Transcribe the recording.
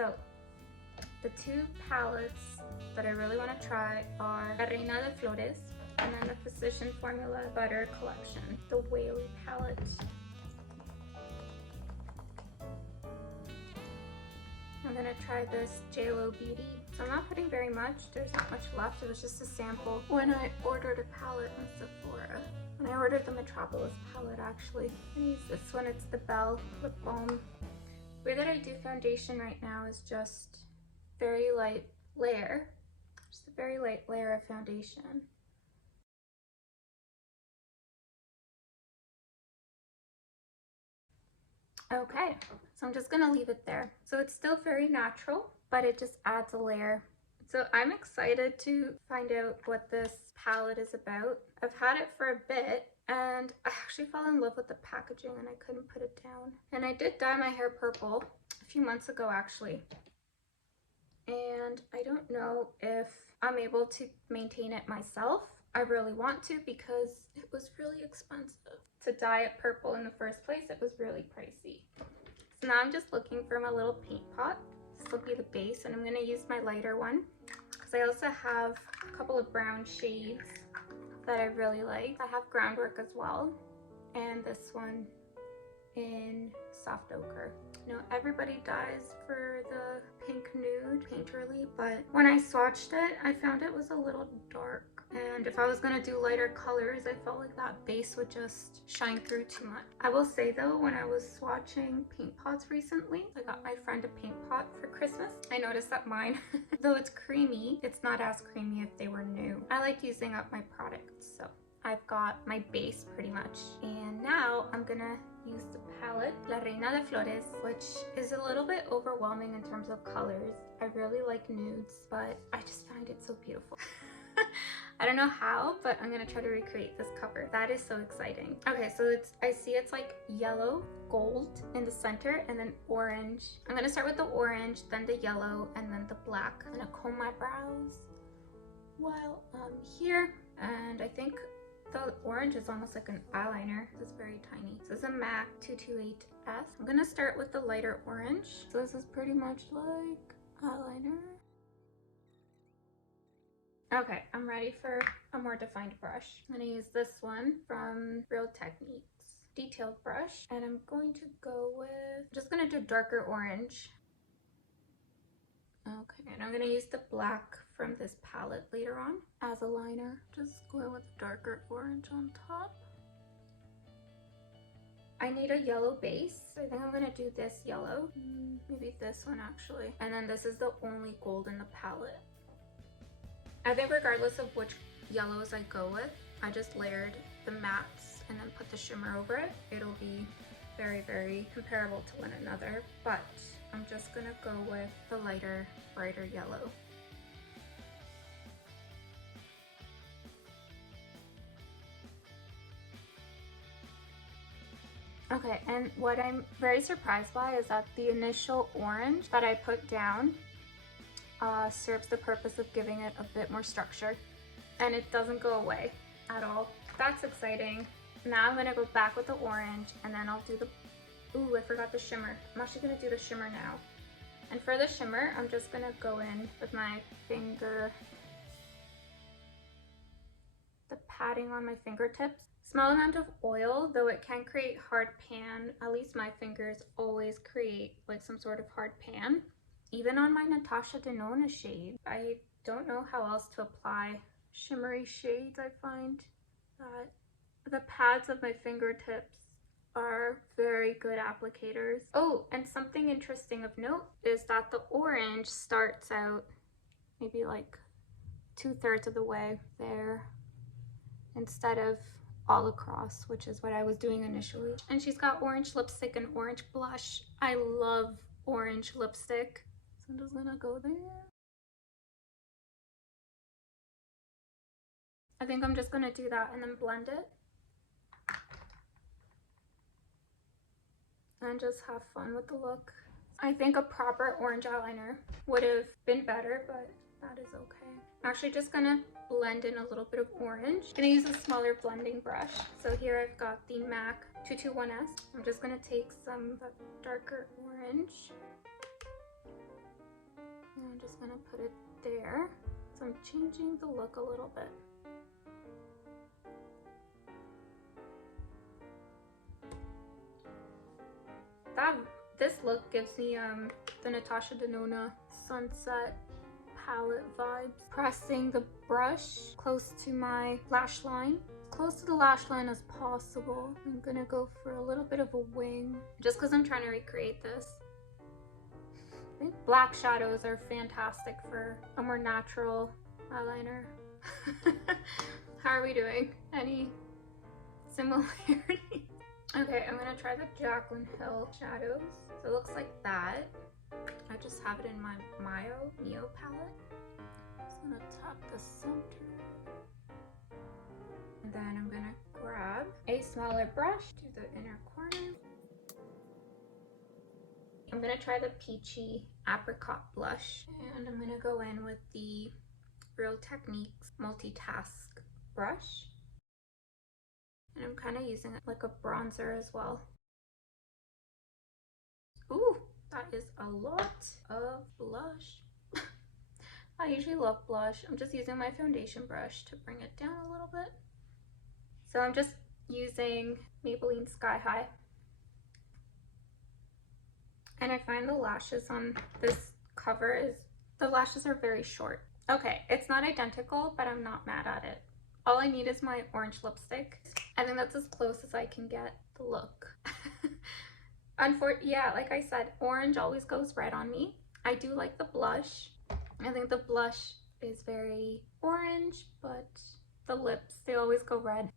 So the two palettes that I really want to try are La Reina de Flores and then the Physician Formula Butter Collection, the Whaley palette. I'm gonna try this JLo Beauty. So I'm not putting very much, there's not much left, it was just a sample when I ordered a palette in Sephora. When I ordered the Metropolis palette actually. I use this one, it's the Belle Lip Balm. The way that I do foundation right now is just very light layer, just a very light layer of foundation. Okay, so I'm just gonna leave it there. So it's still very natural, but it just adds a layer. So I'm excited to find out what this palette is about. I've had it for a bit and I actually fell in love with the packaging and I couldn't put it down. And I did dye my hair purple a few months ago actually. And I don't know if I'm able to maintain it myself. I really want to because it was really expensive. To dye it purple in the first place, it was really pricey. So now I'm just looking for my little paint pot. This will be the base and I'm gonna use my lighter one because I also have a couple of brown shades that I really like. I have groundwork as well and this one in soft ochre. You know, everybody dyes for the pink nude painterly, but when I swatched it, I found it was a little dark. And if I was gonna do lighter colors, I felt like that base would just shine through too much. I will say though, when I was swatching paint pots recently, I got my friend a paint pot for Christmas. I noticed that mine, though it's creamy, it's not as creamy if they were new. I like using up my products, so I've got my base pretty much. And now I'm gonna use the palette La Reina de Flores, which is a little bit overwhelming in terms of colors. I really like nudes, but I just find it so beautiful. I don't know how, but I'm gonna try to recreate this cover. That is so exciting. Okay, so I see it's like yellow, gold in the center, and then orange. I'm gonna start with the orange, then the yellow, and then the black. I'm gonna comb my brows while I'm here. And I think the orange is almost like an eyeliner. It's very tiny. So this is a MAC 228S. I'm gonna start with the lighter orange. So this is pretty much like eyeliner. Okay, I'm ready for a more defined brush. I'm gonna use this one from Real Techniques detailed brush, and I'm going to go with, I'm just gonna do darker orange. Okay, and I'm gonna use the black from this palette later on as a liner. Just going with darker orange on top. I need a yellow base, so I think I'm gonna do this yellow. Maybe this one actually. And then this is the only gold in the palette. I think regardless of which yellows I go with, I just layered the mattes and then put the shimmer over it. It'll be very, very comparable to one another, but I'm just gonna go with the lighter, brighter yellow. Okay, and what I'm very surprised by is that the initial orange that I put down serves the purpose of giving it a bit more structure, and it doesn't go away at all. That's exciting. Now I'm gonna go back with the orange, and then I'll do the, ooh, I forgot the shimmer. I'm actually gonna do the shimmer now. And for the shimmer, I'm just gonna go in with my finger, the padding on my fingertips. Small amount of oil, though it can create hard pan. At least my fingers always create like some sort of hard pan. Even on my Natasha Denona shade, I don't know how else to apply shimmery shades. I find that the pads of my fingertips are very good applicators. Oh, and something interesting of note is that the orange starts out maybe like 2/3 of the way there instead of all across, which is what I was doing initially. And she's got orange lipstick and orange blush. I love orange lipstick. So I'm just gonna go there. I think I'm just gonna do that and then blend it. And just have fun with the look. I think a proper orange eyeliner would have been better, but that is okay. I'm actually just gonna blend in a little bit of orange. I'm gonna use a smaller blending brush. So here I've got the MAC 221S. I'm just gonna take some darker orange just gonna put it there. So I'm changing the look a little bit. This look gives me the Natasha Denona Sunset palette vibes. Pressing the brush close to my lash line, close to the lash line as possible. I'm gonna go for a little bit of a wing just because I'm trying to recreate this. I think black shadows are fantastic for a more natural eyeliner. How are we doing? Any similarities? Okay, I'm gonna try the Jaclyn Hill shadows. So it looks like that. I just have it in my Mio palette. Just gonna tap the center. And then I'm gonna grab a smaller brush, do the inner corner. I'm gonna try the Peachy Apricot blush. And I'm gonna go in with the Real Techniques Multitask brush. And I'm kind of using it like a bronzer as well. Ooh, that is a lot of blush. I usually love blush. I'm just using my foundation brush to bring it down a little bit. So I'm just using Maybelline Sky High. And I find the lashes on this cover the lashes are very short. Okay, it's not identical, but I'm not mad at it. All I need is my orange lipstick. I think that's as close as I can get the look. Yeah, like I said, orange always goes red on me. I do like the blush. I think the blush is very orange, but the lips, they always go red.